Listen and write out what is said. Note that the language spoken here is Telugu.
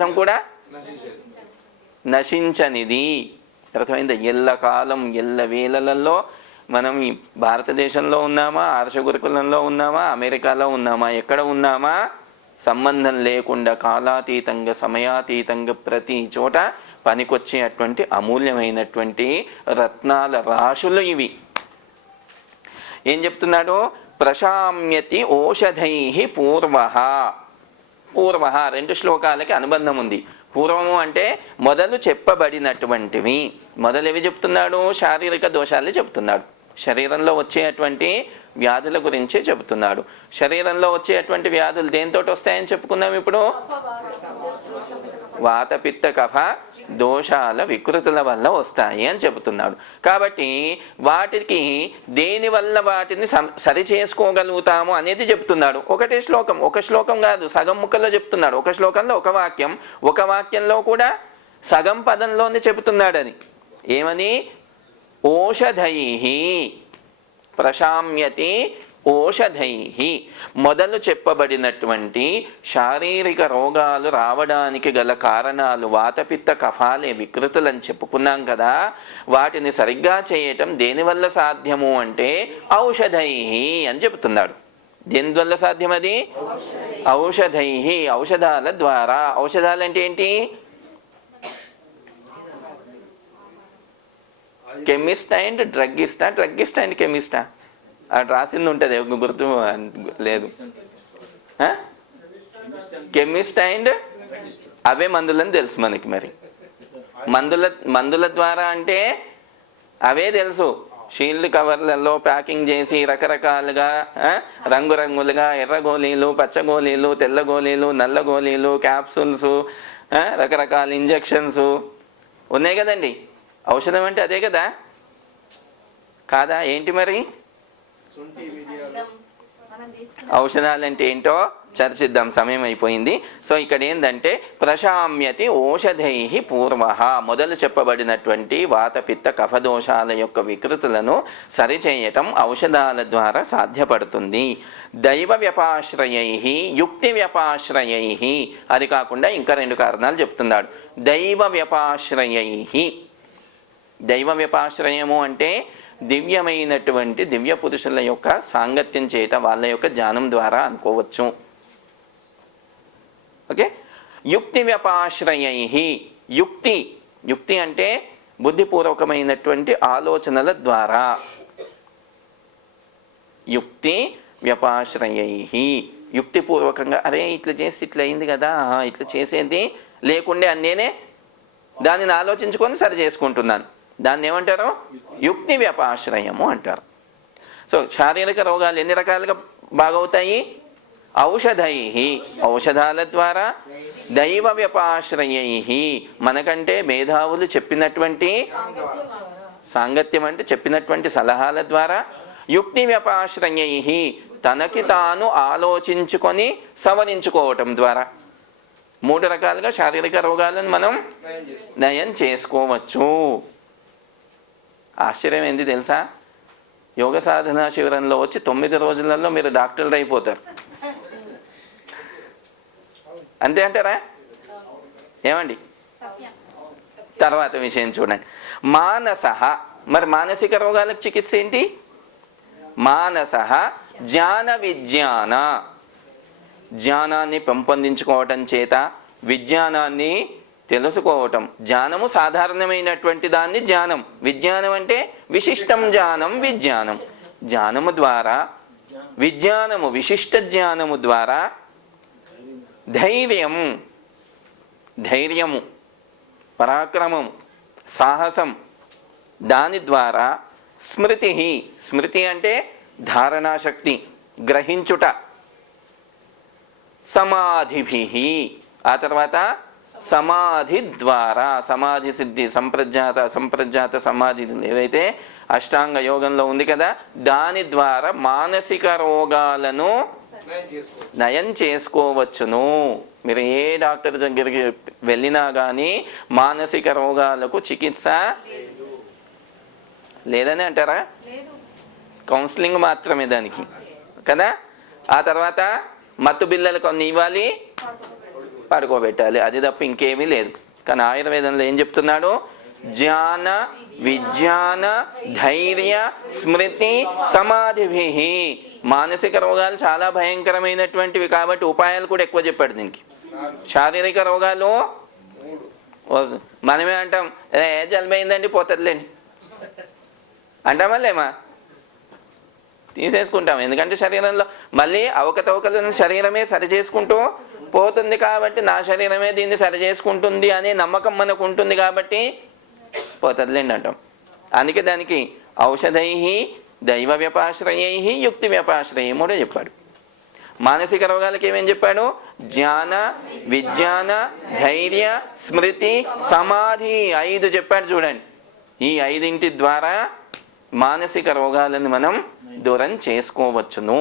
పదార్థం కూడా నశించనిది. అర్థమైందా? ఎల్లకాలం ఎల్లవేళలలో మనం ఈ భారతదేశంలో ఉన్నామా, ఆర్ష గురుకులంలో ఉన్నామా, అమెరికాలో ఉన్నామా, ఎక్కడ ఉన్నామా, సంబంధం లేకుండా కాలాతీతంగా సమయాతీతంగా ప్రతి చోట పనికొచ్చేటువంటి అమూల్యమైనటువంటి రత్నాల రాశులు ఇవి. ఏం చెప్తున్నాడు? ప్రశామ్యతి ఓషధై పూర్వ. పూర్వ 2 శ్లోకాలకి అనుబంధం ఉంది. పూర్వము అంటే మొదలు చెప్పబడినటువంటివి. మొదలెవి చెప్తున్నాడు? శారీరక దోషాలు చెప్తున్నాడు. శరీరంలో వచ్చేటువంటి వ్యాధుల గురించి చెబుతున్నాడు. శరీరంలో వచ్చేటువంటి వ్యాధులు దేంతో వస్తాయని చెప్పుకున్నాం. ఇప్పుడు వాత పిత్త కఫ దోషాల వికృతుల వల్ల వస్తాయి అని చెబుతున్నాడు. కాబట్టి వాటికి దేనివల్ల వాటిని సరి చేసుకోగలుగుతాము అనేది చెప్తున్నాడు. ఒకటే శ్లోకం, ఒక శ్లోకం కాదు, సగం ముక్కల్లో చెప్తున్నాడు. ఒక శ్లోకంలో ఒక వాక్యం, ఒక వాక్యంలో కూడా సగం పదంలోనే చెబుతున్నాడు. అది ఏమని? ఓషధై ప్రశామ్యతి ఓషధై. మొదలు చెప్పబడినటువంటి శారీరక రోగాలు రావడానికి గల కారణాలు వాతపిత్త కఫాలే వికృతులని చెప్పుకున్నాం కదా. వాటిని సరిగ్గా చేయటం దేనివల్ల సాధ్యము అంటే ఔషధై అని చెబుతున్నాడు. దేనివల్ల సాధ్యం అది? ఔషధై, ఔషధాల ద్వారా. ఔషధాలు అంటే ఏంటి? కెమిస్ట్ అండ్ డ్రగ్గిస్టా, డ్రగ్గిస్ట్ అండ్ కెమిస్టా? అటు రాసింది ఉంటుంది, గుర్తు లేదు. కెమిస్ట్ అండ్ అవే మందులని తెలుసు మనకి. మరి మందుల ద్వారా అంటే అవే తెలుసు. షీల్డ్ కవర్లలో ప్యాకింగ్ చేసి రకరకాలుగా రంగురంగులుగా ఎర్ర గోళీలు, పచ్చ గోళీలు, తెల్ల గోళీలు, నల్ల గోళీలు, క్యాప్సూల్స్, రకరకాల ఇంజెక్షన్స్ ఉన్నాయి కదండి. ఔషధం అంటే అదే కదా, కాదా? ఏంటి మరి ఔషధాలు అంటే ఏంటో చర్చిద్దాం, సమయం అయిపోయింది. సో ఇక్కడ ఏంటంటే ప్రశామ్యతి ఓషధై పూర్వ. మొదలు చెప్పబడినటువంటి వాతపిత్త కఫదోషాల యొక్క వికృతులను సరిచేయటం ఔషధాల ద్వారా సాధ్యపడుతుంది. దైవ వ్యపాశ్రయై యుక్తి వ్యపాశ్రయై. అది కాకుండా ఇంకా 2 కారణాలు చెప్తున్నాడు. దైవ వ్యపాశ్రయై. దైవ వ్యపాశ్రయము అంటే దివ్యమైనటువంటి దివ్య పురుషుల యొక్క సాంగత్యం చేత వాళ్ళ యొక్క జ్ఞానం ద్వారా అనుకోవచ్చు. ఓకే. యుక్తి వ్యపాశ్రయై. యుక్తి అంటే బుద్ధిపూర్వకమైనటువంటి ఆలోచనల ద్వారా. యుక్తి వ్యపాశ్రయై. యుక్తిపూర్వకంగా అరే ఇట్లా చేసి ఇట్లా అయింది కదా, ఇట్లా చేసేది లేకుండే నేనే దానిని ఆలోచించుకొని సరి చేసుకుంటున్నాను. దాన్ని ఏమంటారు? యుక్తి వ్యపాశ్రయము అంటారు. సో శారీరక రోగాలు ఎన్ని రకాలుగా బాగవుతాయి? ఔషధై, ఔషధాల ద్వారా. దైవ వ్యపాశ్రయై, మనకంటే మేధావులు చెప్పినటువంటి సాంగత్యం అంటే చెప్పినటువంటి సలహాల ద్వారా. యుక్తి వ్యపాశ్రయై, తనకి తాను ఆలోచించుకొని సవరించుకోవటం ద్వారా. 3 రకాలుగా శారీరక రోగాలను మనం నయం చేసుకోవచ్చు. ఆశ్చర్యం ఏంది తెలుసా? యోగ సాధనా శిబిరంలో వచ్చి 9 రోజులలో మీరు డాక్టర్లు అయిపోతారు. అంతే అంటారా? ఏమండి? తర్వాత విషయం చూడండి. మానస. మరి మానసిక రోగాలకు చికిత్స ఏంటి? మానస జ్ఞాన విజ్ఞాన. జ్ఞానాన్ని పెంపొందించుకోవటం చేత విజ్ఞానాన్ని తెలుసుకోవటం. జ్ఞానము సాధారణమైనటువంటి దాన్ని జ్ఞానం. విజ్ఞానం అంటే విశిష్టం జ్ఞానం విజ్ఞానం. జ్ఞానము ద్వారా, విజ్ఞానము విశిష్ట జ్ఞానము ద్వారా ధైర్యము, పరాక్రమము, సాహసం, దాని ద్వారా స్మృతి అంటే ధారణాశక్తి, గ్రహించుట. సమాధిభిః, ఆ తర్వాత సమాధి ద్వారా, సమాధి సిద్ధి, సంప్రజ్ఞాత సమాధి ఏవైతే అష్టాంగ యోగంలో ఉంది కదా, దాని ద్వారా మానసిక రోగాలను నయం చేసుకోవచ్చును. మీరు ఏ డాక్టర్ దగ్గరికి వెళ్ళినా కానీ మానసిక రోగాలకు చికిత్స లేదని అంటారా? కౌన్సిలింగ్ మాత్రమే దానికి కదా. ఆ తర్వాత మత్తు బిళ్ళలు కొన్ని ఇవ్వాలి, పడుకోబెట్టాలి, అది తప్ప ఇంకేమీ లేదు. కానీ ఆయుర్వేదంలో ఏం చెప్తున్నాడు? జ్ఞాన విజ్ఞాన ధైర్య స్మృతి సమాధిభి. మానసిక రోగాలు చాలా భయంకరమైనటువంటివి కాబట్టి ఉపాయాలు కూడా ఎక్కువ చెప్పాడు దీనికి. శారీరక రోగాలు మనమే అంటాం, ఏ జలుబైందండి పోతుందిలేండి అంటామా లేమా? తీసేసుకుంటాం. ఎందుకంటే శరీరంలో మళ్ళీ అవకతవకలను శరీరమే సరి చేసుకుంటూ పోతుంది కాబట్టి, నా శరీరమే దీన్ని సరి చేసుకుంటుంది అనే నమ్మకం మనకు ఉంటుంది కాబట్టి పోతుందిలేండి అంటాం. అందుకే దానికి ఔషధై దైవ వ్యపాశ్రయై యుక్తి వ్యపాశ్రయం కూడా చెప్పాడు. మానసిక రోగాలకి ఏమేం చెప్పాడు? జ్ఞాన విజ్ఞాన ధైర్య స్మృతి సమాధి 5 చెప్పాడు చూడండి. ఈ 5 ద్వారా మానసిక రోగాలను మనం దూరం చేసుకోవచ్చును.